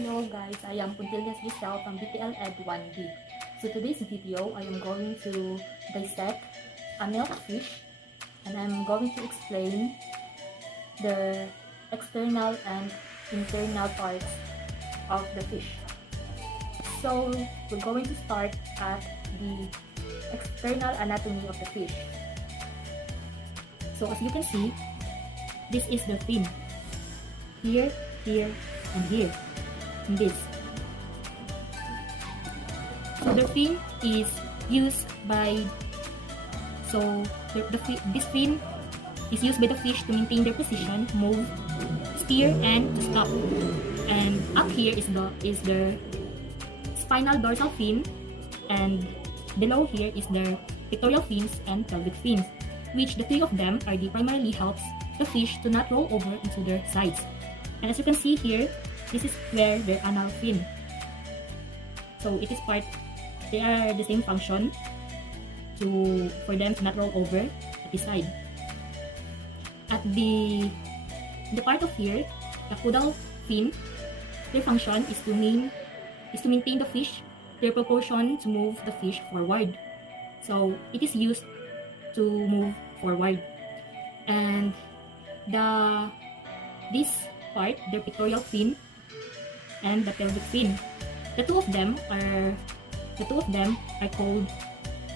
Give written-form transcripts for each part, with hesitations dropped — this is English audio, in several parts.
Hello guys, I am Dissect from BTL Ed 1B. So today's video, I am going to dissect a milkfish and I'm going to explain the external and internal parts of the fish. So we're going to start at the external anatomy of the fish. So as you can see, this is the fin. Here, here, and here. This. So the fin is used by this fin is used by the fish to maintain their position, move, steer, and to stop. And up here is the spinal dorsal fin, and below here is the pectoral fins and pelvic fins, which the three of them are the primarily helps the fish to not roll over into their sides. And as you can see here, this is where their anal fin. So it is they are the same function for them to not roll over at the side. At the part of here, the caudal fin, their function is to maintain the fish, their proportion to move the fish forward. So it is used to move forward. And this part, their pectoral fin and the pelvic fin, the two of them are called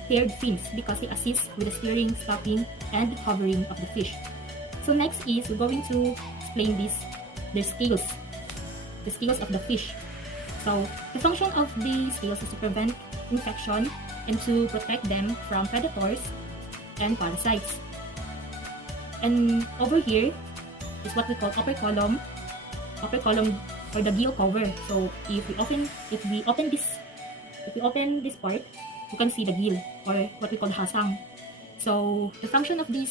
paired fins because they assist with the steering, stopping, and hovering of the fish. So next is we're going to explain the scales of the fish. So the function of the scales is to prevent infection and to protect them from predators and parasites. And over here is what we call upper column or the gill cover. So if we open this part, you can see the gill or what we call hasang. So the function of the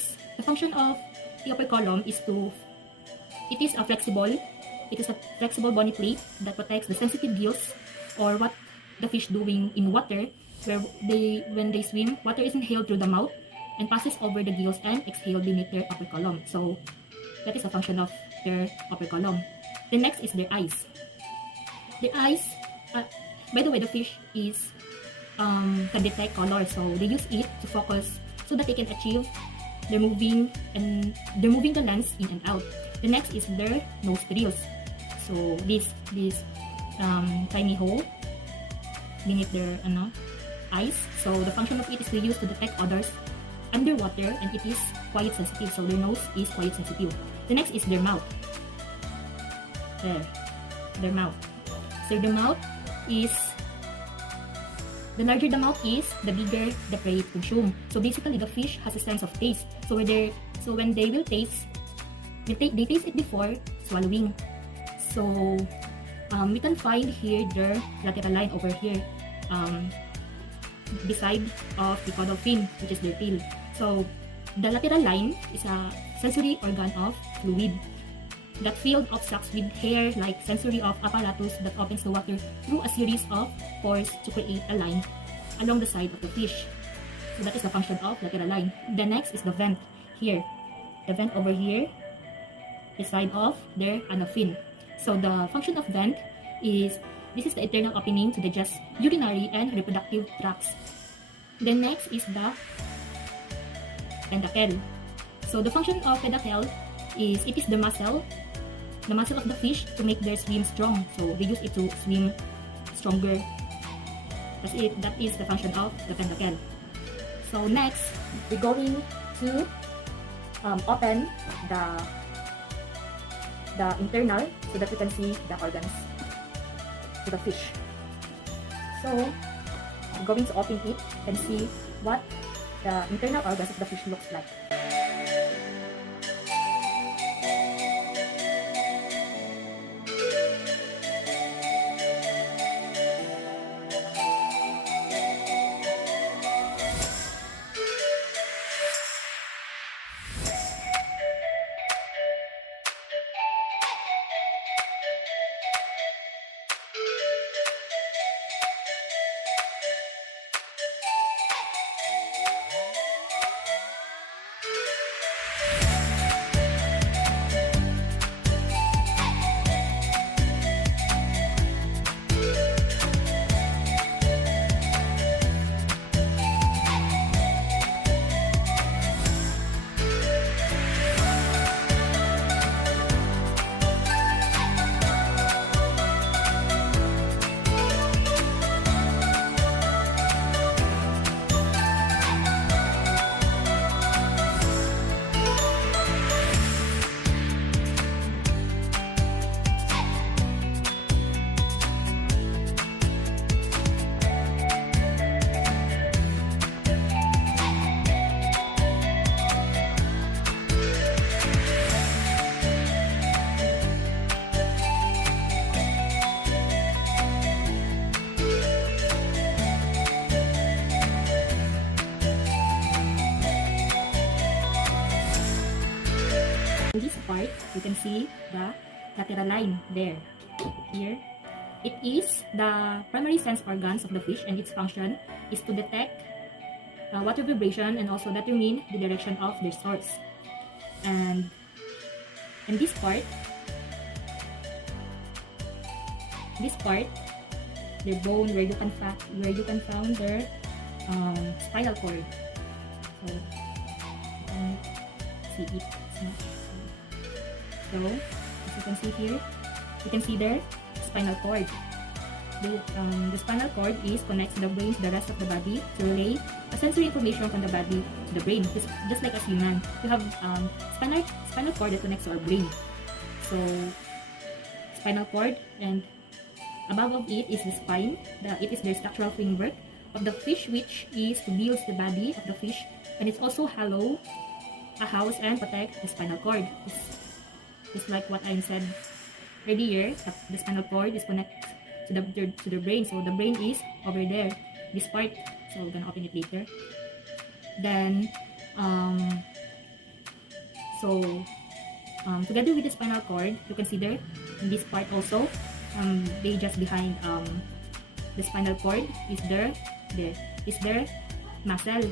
upper column is a flexible bony plate that protects the sensitive gills or what the fish doing in water, where when they swim, water is inhaled through the mouth and passes over the gills and exhaled beneath their upper column. So that is the function of their upper column. The next is their eyes. Their eyes, by the way, the fish can detect color, so they use it to focus so that they can achieve they're moving the lens in and out. The next is their nostrils. So this tiny hole beneath their eyes. So the function of it is to use to detect others underwater, and it is quite sensitive. So their nose is quite sensitive. The next is their mouth. Their mouth. So the mouth is, the larger the mouth is, the bigger the prey it consume. So basically, the fish has a sense of taste. So when they will taste, they taste it before swallowing. So we can find here their lateral line over here, beside of the caudal fin, which is their tail. So the lateral line is a sensory organ of fluid that filled obstructs with hair-like sensory of apparatus that opens the water through a series of pores to create a line along the side of the fish. So that is the function of lateral line. The next is the vent here. The vent over here, the side of their anal fin. So the function of vent is, this is the internal opening to digest urinary and reproductive tracts. The next is the pentacle. So the function of pentacle is, it is the muscle of the fish to make their swim strong. So they use it to swim stronger. That's it. That is the function of the pentacle. So next, we're going to open the internal so that you can see the organs to the fish. So going to open it and see what the internal organs of the fish looks like. In this part, you can see the lateral line there. Here, it is the primary sense organs of the fish, and its function is to detect water vibration and also determine the direction of their source. And in this part, their bone where you can found their spinal cord. So you can see it. So, as you can see here, you can see their spinal cord. The spinal cord is connects the brain to the rest of the body to relay a sensory information from the body to the brain. Just like as human, we have spinal cord that connects to our brain. So, spinal cord, and above of it is the spine. It is the structural framework of the fish, which is to build the body of the fish, and it's also house and protect the spinal cord. Just like what I said earlier, the spinal cord is connected to the brain. So the brain is over there, this part. So we're gonna open it later. Then, together with the spinal cord, you consider in this part also, they just behind the spinal cord is their muscle.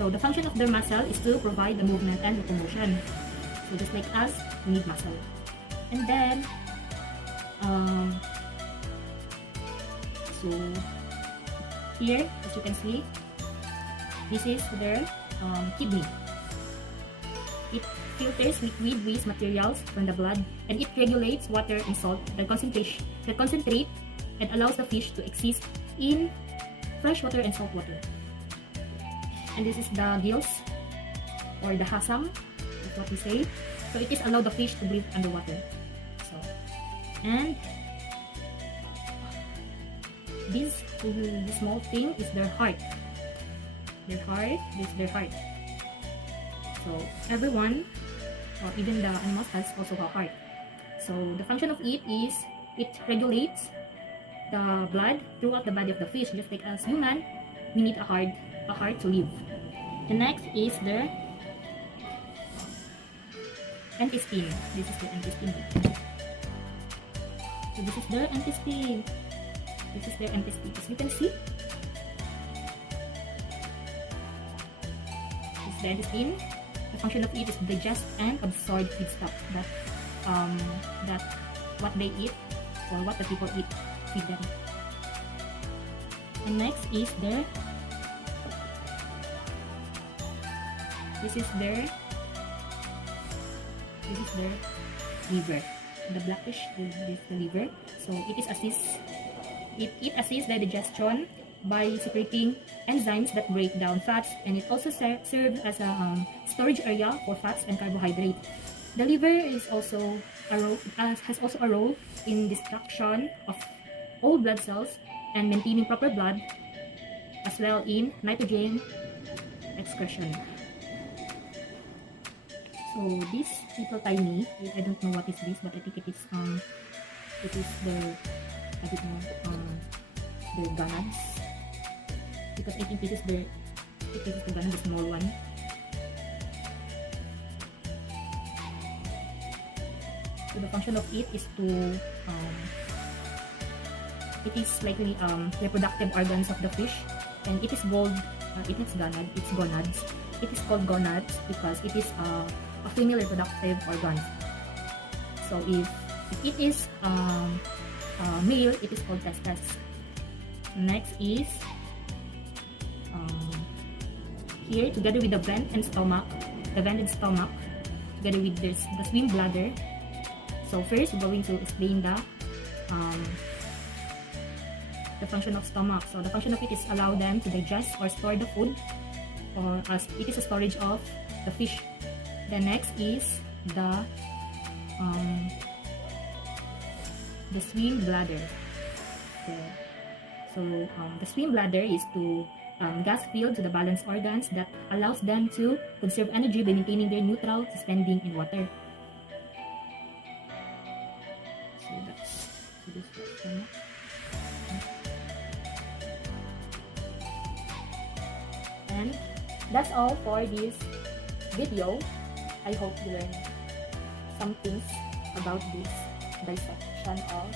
So the function of their muscle is to provide the movement and locomotion. So just like us, we need muscle. And then, so here, as you can see, this is their kidney. It filters liquid waste materials from the blood, and it regulates water and salt that concentrate and allows the fish to exist in fresh water and salt water. And this is the gills, or the hasang, that's what we say. So it is allow the fish to breathe underwater. So, and this small thing is their heart. This is their heart. So everyone, or even the animals, has also a heart. So the function of it is it regulates the blood throughout the body of the fish. Just like as human, we need a heart to live. The next is the intestine. This is the intestine. So this is their intestine. This is their intestine. As you can see, this is the intestine. The function of it is to digest and absorb feedstuff that what they eat or what the people eat, feed them. And next is their this is their liver. The blackfish is the liver. So it assists the digestion by secreting enzymes that break down fats, and it also serves as a storage area for fats and carbohydrates. The liver is also has also a role in destruction of old blood cells and maintaining proper blood, as well in nitrogen excretion. So this little tiny, I don't know what is this, but I think it is the, I don't know, the gonads, because I think this is the gonad, the small one. So the function of it is to it is likely reproductive organs of the fish, and it is called gonads. It is called gonads because it is a female reproductive organ. So if it is male, it is called testes. Next is here, together with the vent and stomach, together with the swim bladder. So first, we're going to explain the function of stomach. So the function of it is allow them to digest or store the food, or as it is a storage of the fish. The next is the swim bladder. The swim bladder is to gas filled to the balance organs that allows them to conserve energy by maintaining their neutral suspending in water. So that's this one. And that's all for this video. I hope you learned some things about this dissection of